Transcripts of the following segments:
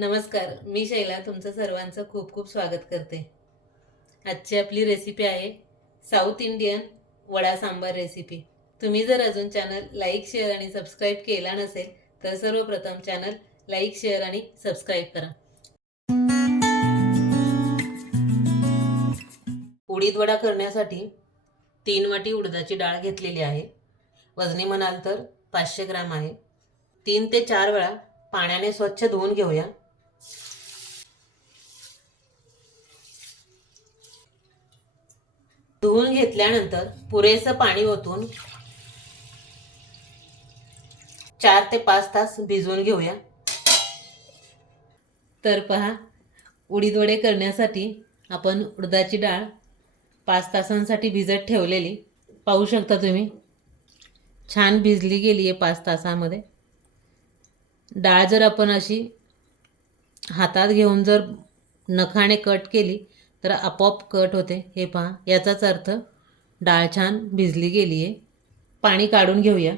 नमस्कार मी शैला तुमचं सर्वांचं खूप खूप स्वागत करते. आजची आपली रेसिपी आहे South Indian vada sambar recipe तुम्ही जर अजून चॅनल लाईक शेअर आणि सबस्क्राईब केला नसेल तर सर्वप्रथम चॅनल लाईक शेअर आणि सबस्क्राईब करा. उडीद वडा करण्यासाठी तीन वाटी उडदाची डाळ घेतलेली आहे. वजनी म्हणाल तर पाचशे ग्राम आहे. तीन ते चार वेळा पाण्याने स्वच्छ धुवून घेऊया. धुवून घेतल्यानंतर पुरेसं पाणी ओतून चार ते पाच तास भिजवून घेऊया. तर पहा उडीद वडे करण्यासाठी आपण उडदाची डाळ पाच तासांसाठी भिजत ठेवलेली. पाहू शकता तुम्ही छान भिजली गेली आहे पाच तासामध्ये. डाळ जर आपण अशी हातात घेऊन जर नखाने कट केली तर आपोआप कट होते. हे पहा याचाच अर्थ डाळ छान भिजली गेली आहे. पाणी काढून घेऊया.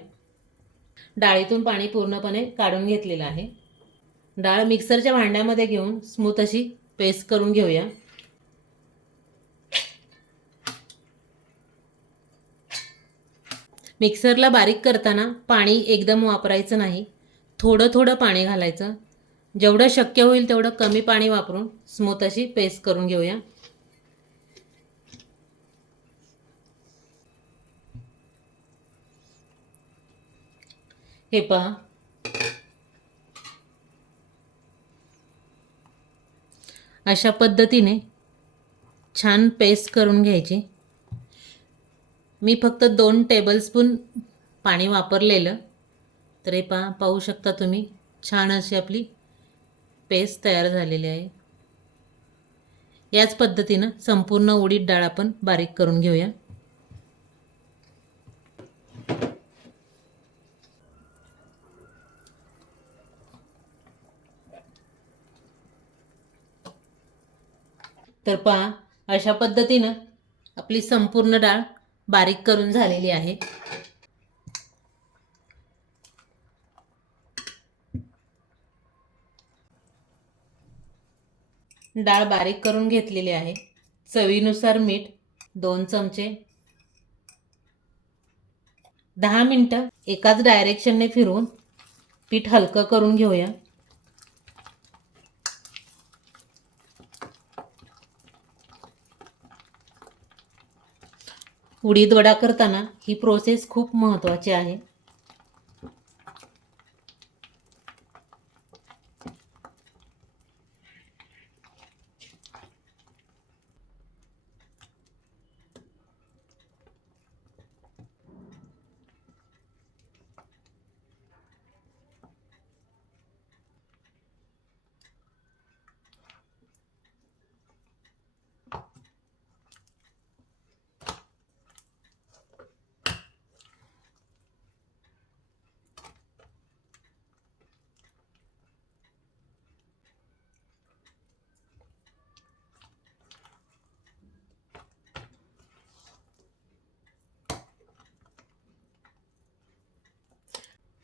डाळीतून पाणी पूर्णपणे काढून घेतलेलं आहे. डाळ मिक्सरच्या भांड्यामध्ये घेऊन स्मूथ अशी पेस्ट करून घेऊया. मिक्सरला बारीक करताना पाणी एकदम वापरायचं नाही. थोडं थोडं पाणी घालायचं. जेवढं शक्य होईल तेवढं कमी पाणी वापरून स्मूथ अशी पेस्ट करून घेऊया. हे पहा. अशा पद्धतीने छान पेस्ट करून घ्यायची. मी फक्त दोन टेबलस्पून पाणी वापरलेलं. तर हे पहा पाहू शकता तुम्ही छान अशी आपली पेस्ट तयार झालेली आहे. याच पद्धतीनं संपूर्ण उडीद डाळ आपण बारीक करून घेऊया. तर पहा अशा पद्धतीनं आपली संपूर्ण डाळ बारीक करून झालेली आहे. डाळ बारीक करून घेतलेली आहे. चवीनुसार मीठ दोन चमचे. दहा मिनटं एकाच डायरेक्शनने फिरवून पीठ हलकं करून घेऊया. उडीद वडा करताना ही प्रोसेस खूप महत्त्वाची आहे.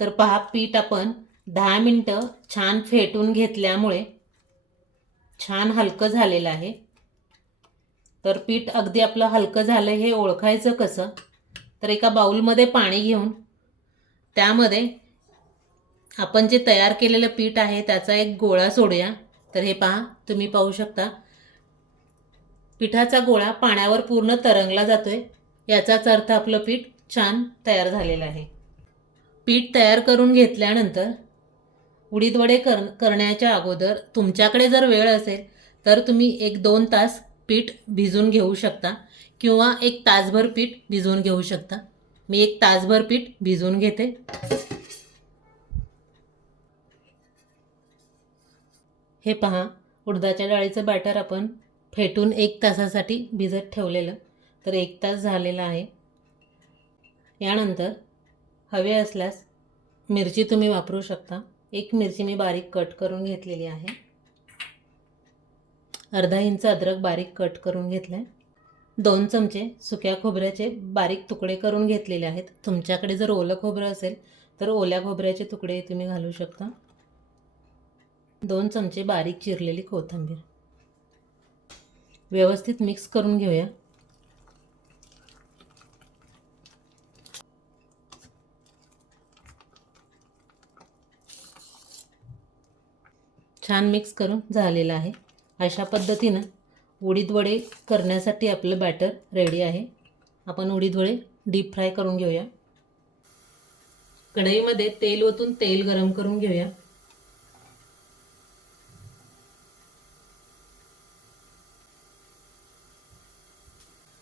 तर पहा पीठ आपण दहा मिनटं छान फेटून घेतल्यामुळे छान हलकं झालेलं आहे. तर पीठ अगदी आपलं हलकं झालं हे ओळखायचं कसं? तर एका बाऊलमध्ये पाणी घेऊन त्यामध्ये आपण जे तयार केलेलं पीठ आहे त्याचा एक गोळा सोडूया. तर हे पहा तुम्ही पाहू शकता. पिठाचा गोळा पाण्यावर पूर्ण तरंगला जातोय. याचाच अर्थ आपलं पीठ छान तयार झालेलं आहे. पीठ तयार करून घेतल्यानंतर उडीद वडे कर करण्याच्या अगोदर तुमच्याकडे जर वेळ असेल तर तुम्ही एक दोन तास पीठ भिजून घेऊ शकता किंवा एक तासभर पीठ भिजवून घेऊ शकता. मी एक तासभर पीठ भिजवून घेते. हे पहा उडदाच्या डाळीचं बॅटर आपण फेटून एक तासासाठी भिजत ठेवलेलं तर एक तास झालेला आहे. यानंतर हवे असल्यास मिरची तुम्ही वापरू शकता. एक मिरची मी बारीक कट करून घेतलेली आहे. अर्धा इंच अद्रक बारीक कट करून घेतलं आहे दोन चमचे सुक्या खोबऱ्याचे बारीक तुकडे करून घेतलेले आहेत. तुमच्याकडे जर ओलं खोबरं असेल तर ओल्या खोबऱ्याचे तुकडे तुम्ही घालू शकता. दोन चमचे बारीक चिरलेली कोथिंबीर. व्यवस्थित मिक्स करून घेऊया. छान मिक्स करून झालेला आहे. अशा पद्धतीनं उडीद वडे करण्यासाठी आपलं बॅटर रेडी आहे. आपण उडीद वडे डीप फ्राय करून घेऊया. कढईमध्ये तेल ओतून तेल गरम करून घेऊया.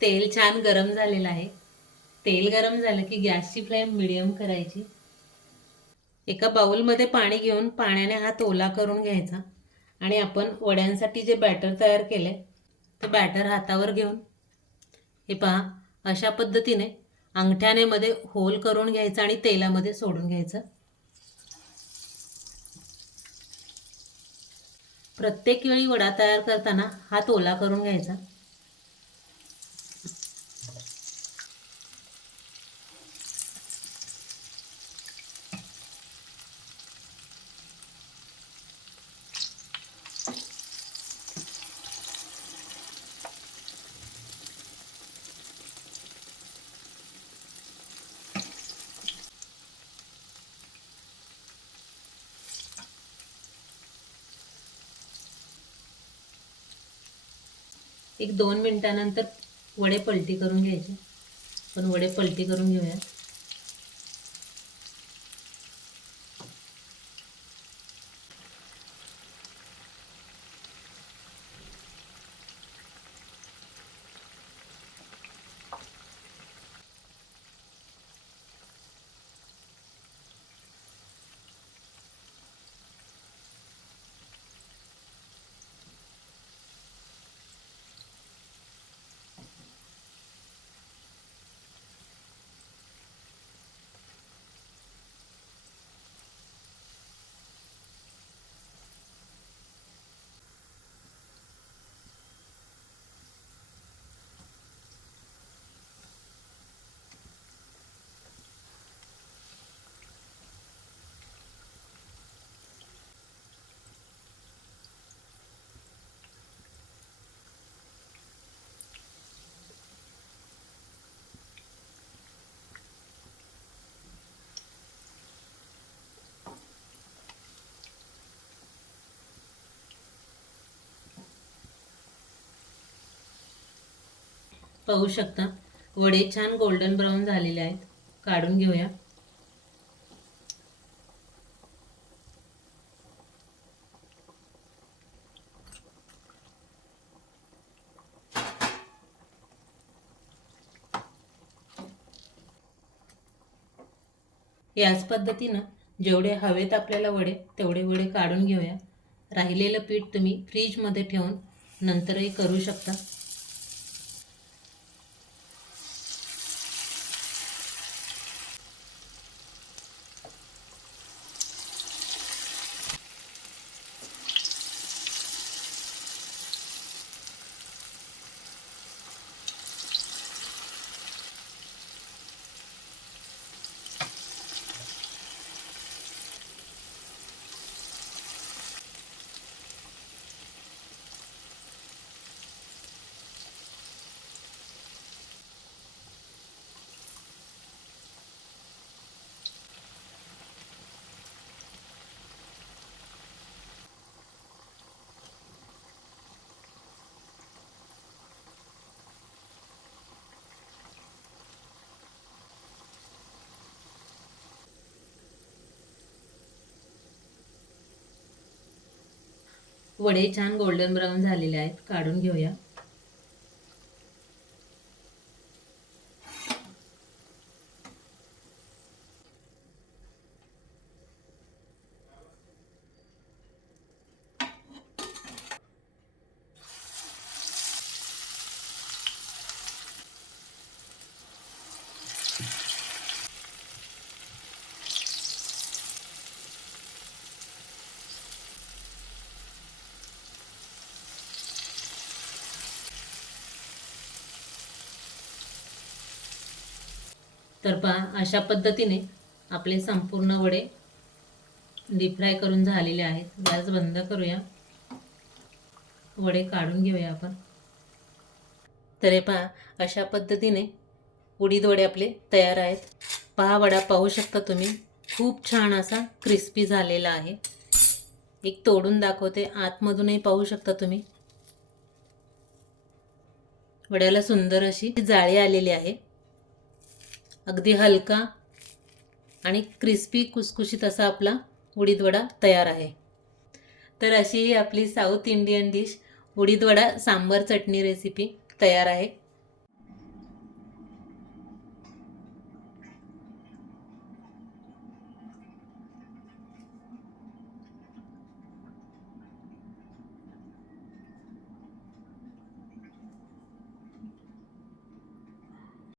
तेल छान गरम झालेलं आहे. तेल गरम झालं की गॅसची फ्लेम मिडियम करायची. एका बाउलमध्ये पाणी घेऊन पाण्याने हात ओला करून घ्यायचा आणि आपण वड्यांसाठी जे बॅटर तयार केले ते बॅटर हातावर घेऊन हे पहा अशा पद्धतीने अंगठ्याने मध्ये होल करून घ्यायचं आणि तेलामध्ये सोडून घ्यायचं. प्रत्येक वेळी वडा तयार करताना हात ओला करून घ्यायचा. एक दोन मिनटानंतर वडे पलटी करून घ्यायचे. पण वडे पलटी करून घेऊयात. पाहू शकता वडे छान गोल्डन ब्राऊन झालेले आहेत. काढून घेऊया. याच पद्धतीनं जेवढे हवेत आपल्याला वडे तेवढे वडे काढून घेऊया. राहिलेलं पीठ तुम्ही फ्रीजमध्ये ठेवून नंतरही करू शकता. वडे छान गोल्डन ब्राऊन झालेले आहेत काढून घेऊया. तर पहा अशा पद्धतीने आपले संपूर्ण वडे डीप फ्राय करून झालेले आहेत. गॅस बंद करूया. वडे काढून घेऊया आपण. तर हे पहा अशा पद्धतीने उडीद वडे आपले तयार आहेत. पहा वडा पाहू शकता तुम्ही. खूप छान असा क्रिस्पी झालेला आहे. एक तोडून दाखवते. आतमधूनही पाहू शकता तुम्ही. वड्याला सुंदर अशी जाळी आलेली आहे. अगदी हलका आणि क्रिस्पी कुसकुशीत असा आपला उडीदवडा तयार आहे. तर अशी ही आपली south Indian dish udid vada sambar chutney recipe तयार आहे.